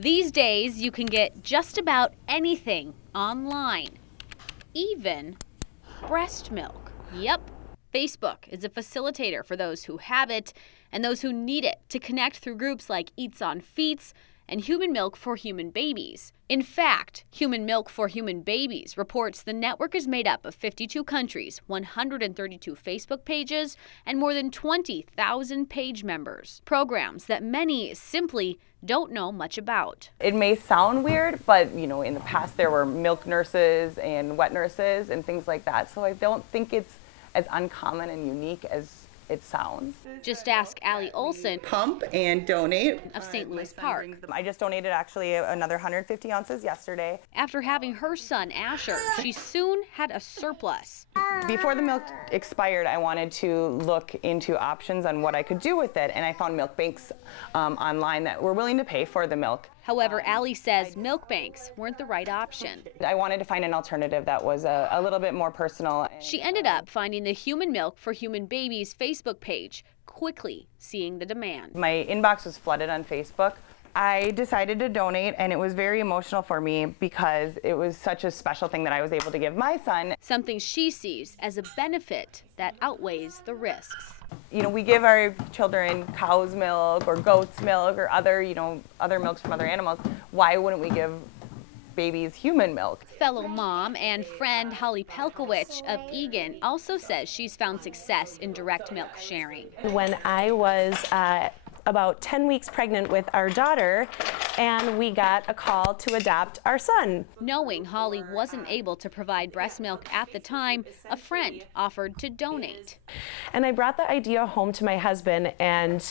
These days, you can get just about anything online, even breast milk. Yep, Facebook is a facilitator for those who have it and those who need it to connect through groups like Eats on Feets and Human Milk for Human Babies. In fact, Human Milk for Human Babies reports the network is made up of 52 countries, 132 Facebook pages, and more than 20,000 page members. Programs that many simply don't know much about. It may sound weird, but in the past there were milk nurses and wet nurses and things like that, so I don't think it's as uncommon and unique as it sounds. Just ask Allie Olson, pump and donate, of St. Louis Park. I just donated actually another 150 ounces yesterday. After having her son Asher, she soon had a surplus. Before the milk expired, I wanted to look into options on what I could do with it, and I found milk banks online that were willing to pay for the milk. However, Allie says milk banks weren't the right option. I wanted to find an alternative that was a little bit more personal. She ended up finding the Human Milk for Human Babies Facebook page, quickly seeing the demand. My inbox was flooded on Facebook. I decided to donate, and it was very emotional for me because it was such a special thing that I was able to give my son. Something she sees as a benefit that outweighs the risks. We give our children cow's milk or goat's milk or other milks from other animals. Why wouldn't we give babies human milk? Fellow mom and friend Holly Pelkowicz of Egan also says she's found success in direct milk sharing. When I was about 10 weeks pregnant with our daughter, and we got a call to adopt our son. Knowing Holly wasn't able to provide breast milk at the time, a friend offered to donate. And I brought the idea home to my husband, and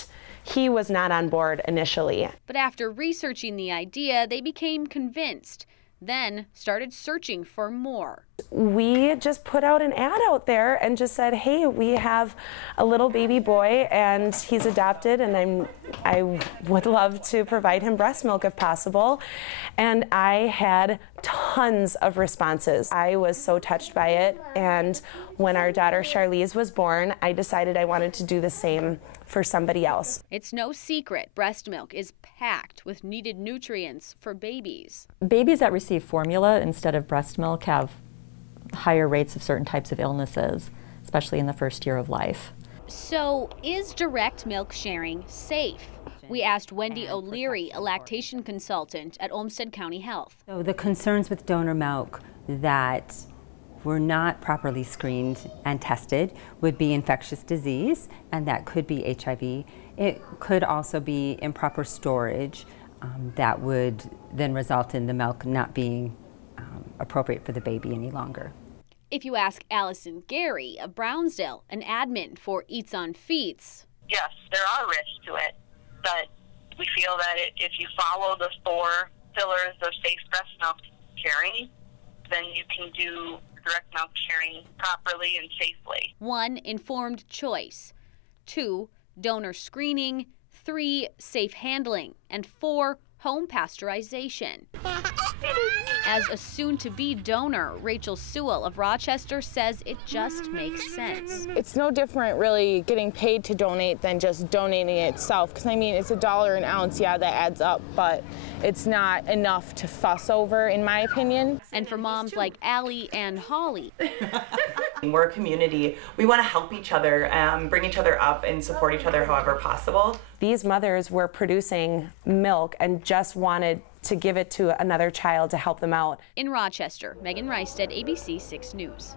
he was not on board initially. But after researching the idea, they became convinced, then started searching for more. We just put out an ad out there and just said, hey, we have a little baby boy and he's adopted, and I would love to provide him breast milk if possible. And I had tons of responses. I was so touched by it, and when our daughter Charlize was born, I decided I wanted to do the same for somebody else. It's no secret breast milk is packed with needed nutrients for babies. Babies that receive formula instead of breast milk have higher rates of certain types of illnesses, especially in the first year of life. So, is direct milk sharing safe? We asked Wendy O'Leary, a lactation consultant at Olmsted County Health. So the concerns with donor milk that were not properly screened and tested would be infectious disease, and that could be HIV. It could also be improper storage that would then result in the milk not being appropriate for the baby any longer. If you ask Allison Gary of Brownsdale, an admin for Eats on Feets. Yes, there are risks to it, but we feel that if you follow the 4 pillars of safe breast milk sharing, then you can do direct milk sharing properly and safely. 1, informed choice. 2, donor screening. 3, safe handling. And 4, home pasteurization. As a soon-to-be donor, Rachel Sewell of Rochester says it just makes sense. It's no different really getting paid to donate than just donating it itself, because I mean it's $1 an ounce, yeah, that adds up, but it's not enough to fuss over, in my opinion. And for moms like Allie and Holly. We're a community. We want to help each other, bring each other up, and support each other however possible. These mothers were producing milk and just wanted to give it to another child to help them out. In Rochester, Meghan Reistad, ABC 6 News.